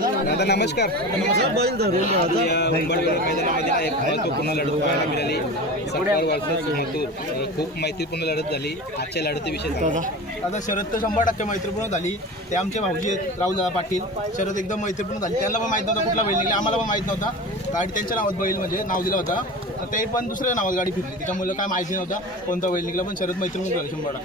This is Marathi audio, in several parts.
दादा नमस्कार. लढत पाहायला मिळाली. सत्तर वर्षात मथुर खूप मैत्रीपूर्ण लढत झाली. आजच्या लढतीविषयी सांगा. आता शरद तर शंभर टक्के मैत्रीपूर्ण झाली. ते आमचे भाऊजी आहेत राहुलदादा पाटील. शरद एकदम मैत्रीपूर्ण झाली. त्यांना पण माहीत नव्हता कुठला बैल निघला. आम्हाला पण माहीत नव्हता. गाडी त्यांच्या नावात बैल म्हणजे नाव दिलं होता. तर ते पण दुसऱ्या नावात गाडी फिरली. त्याच्यामुळे काय माहिती नव्हता. कोणता बैल निघला पण शरद मैत्रीपूर्ण झाली शंभर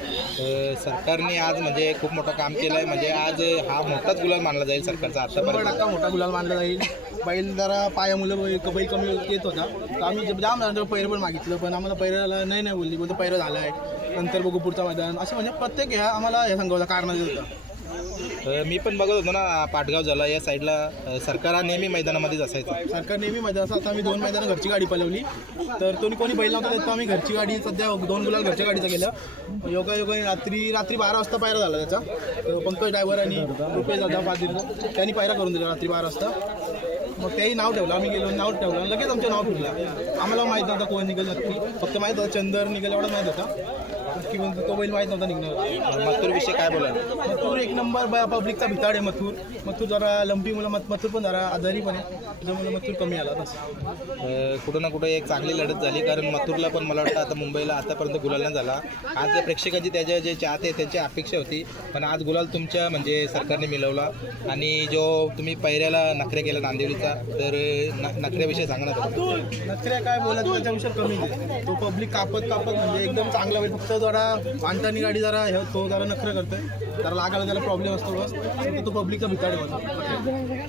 सरकारने आज म्हणजे खूप मोठं काम केलं आहे म्हणजे आज हा मोठाच गुलाल मानला जाईल सरकारचा शंभर आतापर्यंत टक्का मोठा गुलाल मानला जाईल? बैल जरा पायामुळे बैल बैल कमी येत होता. तर आम्ही जाम झालं पैर पण मागितलं पण आम्हाला पैराला नाही नाही बोलली. बोलतो पैरा झाला आहे नंतर बघू पुढचा मैदान. असं म्हणजे प्रत्येक ह्या आम्हाला हे सांगावं कारण देत होता. अ, मी पण बघत होतो ना पाटगाव झाला या साईडला अ, सरकार हा नेहमी मैदानामध्येच असायचा. सरकार नेहमी मध्ये असं आता आम्ही दोन मैदानं घरची गाडी पलवली. तर तुम्ही कोणी बैल नव्हता तर आम्ही घरची गाडी सध्या दोन गुलाल घरच्या गाडीचं केलं. योगा योगा रात्री रात्री बारा वाजता पायरा झाला त्याचा. तर पंकज ड्रायव्हर आणि रुपेश दादा पाटील त्यांनी पायरा करून दिला रात्री बारा वाजता. मग त्याही नाव ठेवलं आम्ही गेलो नाव ठेवलं लगेच आमचं नाव फिरलं. आम्हाला माहीत नव्हतं कोण निघेल नक्की. फक्त माहीत होतं चंदर निघेल एवढं माहीत होता. पण तो बैल माहीत नव्हता निघणार. मथुर विषय काय बोलाल? मथुर एक नंबर पब्लिकचा भिताड आहे मथुर. मथुर जरा लंपी मुलं मत मथुर पण जरा आजारी पण आहे. त्याच्यामुळे मथुर कमी आला तसं. अ, कुठं ना कुठं एक चांगली लढत झाली कारण मथुरला पण मला वाटतं आता मुंबईला आतापर्यंत गुलाल नाही झाला. आज प्रेक्षकांची त्याच्या जे चाहते त्यांची अपेक्षा होती पण आज गुलाल तुमच्या म्हणजे सरकारने मिळवला. आणि जो तुम्ही पहिऱ्याला नखरे केला नांदेडीचा तर न- नखऱ्याविषयी सांगा ना थोडं. नखरे काय बोलत त्याच्याविषयी कमी आहे. तो पब्लिक कापत कापत म्हणजे एकदम चांगला वेळ फक्त जरा आणतानी गाडी जरा हे तो जरा नखरे करतोय. जरा लागायला त्याला प्रॉब्लेम असतो बस. तो पब्लिकचा माझा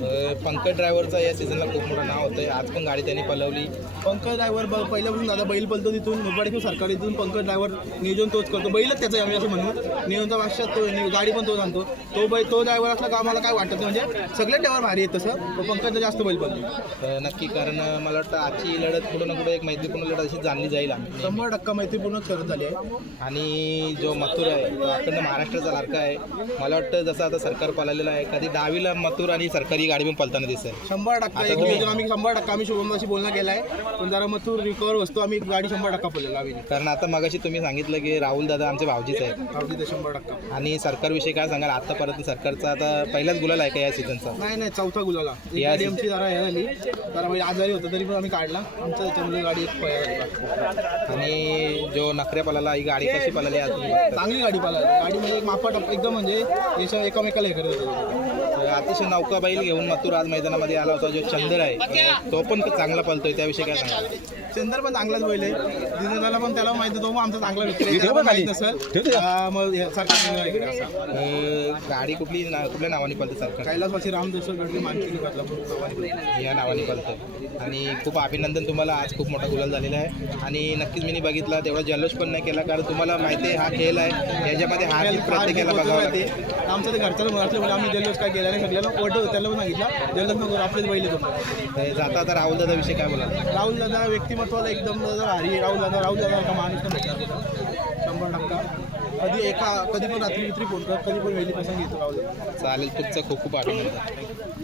अ, पंकज ड्रायव्हरचा या सीझनला खूप मोठं नाव होतं. आज पण गाडी त्यांनी पलवली. पंकज ड्रायव्हर पहिल्यापासून दादा बैल पलतो तिथून मुंबईतून सरकारीतून पंकज ड्रायव्हर नियोजन तोच करतो. बैलच त्याचा आम्ही असं म्हणू नियोजनचा भाषात तो नि- गाडी पण तोच आणतो. तो बैल तो ड्रायव्हर असला का आम्हाला काय वाटत नाही. म्हणजे सगळे ड्रायव्हर भारी आहेत तसं तो पंकजचा जास्त बैल पलतो. अ, नक्की कारण अ, मला वाटतं आजची लढत कुठं ना कुठं एक मैत्रीपूर्ण लढत अशी जाणली जाईल आम्ही. शंभर टक्का मैत्रीपूर्ण करत झाली आहे. आणि जो मथुर आहे तो अखंड महाराष्ट्राचा लाडका आहे. मला वाटतं जसं आता सरकार पळालेलं आहे कधी दहावीला मथुर आणि सरकारी गाडी पण पळताना दिसेल शंभर टक्का एक नियोजन आम्ही शंभर टक्का आम्ही शुभमदाशी बोलणं केलं आहे पण जरा तू रिकवर वस्तू आम्ही गाडी शंभर टक्का पडलेला आम्ही कारण आता मगाशी तुम्ही सांगितलं की राहुल दादा आमचे भावजीच आहेत. ते शंभर टक्का. आणि सरकारविषयी काय सांगाल? आतापर्यंत सरकारचा आता पहिलाच गुलाल आहे का या सीझनचा नाही नाही चौथा गुलाला या आमची जरा हे झाली. जरा म्हणजे आजारी होतं तरी पण आम्ही काढला. आमच्या त्याच्यामुळे गाडी एक. आणि जो नखऱ्या पळाला ही गाडी कशी पळाली आज? चांगली गाडी पळाली. गाडी म्हणजे एक मापा एकदम म्हणजे याच्या एकामेकाला हे करत होतं. अतिशय नौका बैल घेऊन मथुर आज मैदानामध्ये आला होता जो चंदर आहे तो पण खूप चांगला पळतोय त्याविषयी काय सांगाल? चंदर पण चांगलाच बैल आहे. दिनेदाला पण त्याला माहिती तो आमचा चांगला हा, मग हे सरकार हे गाडी कुठली ना कुठल्या नावाने पळते सरकार कैलासवासी राम जोसर गडकरी मानसिंग करला या नावाने पळतं आणि खूप अभिनंदन तुम्हाला आज खूप मोठा गुलाल झालेला आहे. आणि नक्कीच मी बघितला तेवढा जल्लोष पण नाही केला कारण तुम्हाला माहिती आहे हा खेळ आहे. याच्यामध्ये हार जीत प्रत्येकाला बघावं लागते. आमचं ते असल्यामुळे आम्ही जल्लोष काय केला नाही सगळ्याला ओढ त्याला पण सांगितलं. जल्लोष नको आपलेच बैल येतो जाता आता राहुल दादा विषयी काय बोला राहुल दादा व्यक्तिमत्वाला एकदम जरा आहे. राहुल दादा राहुल दादा का माणूस पण भेटणार शंभर टक्का. कधी एका कधी पण रात्री वित्री फोन कर कधी पण वेळी पसंत घेतो राहुल दादा. चालेल तुमचं खूप खूप अभिनंदन.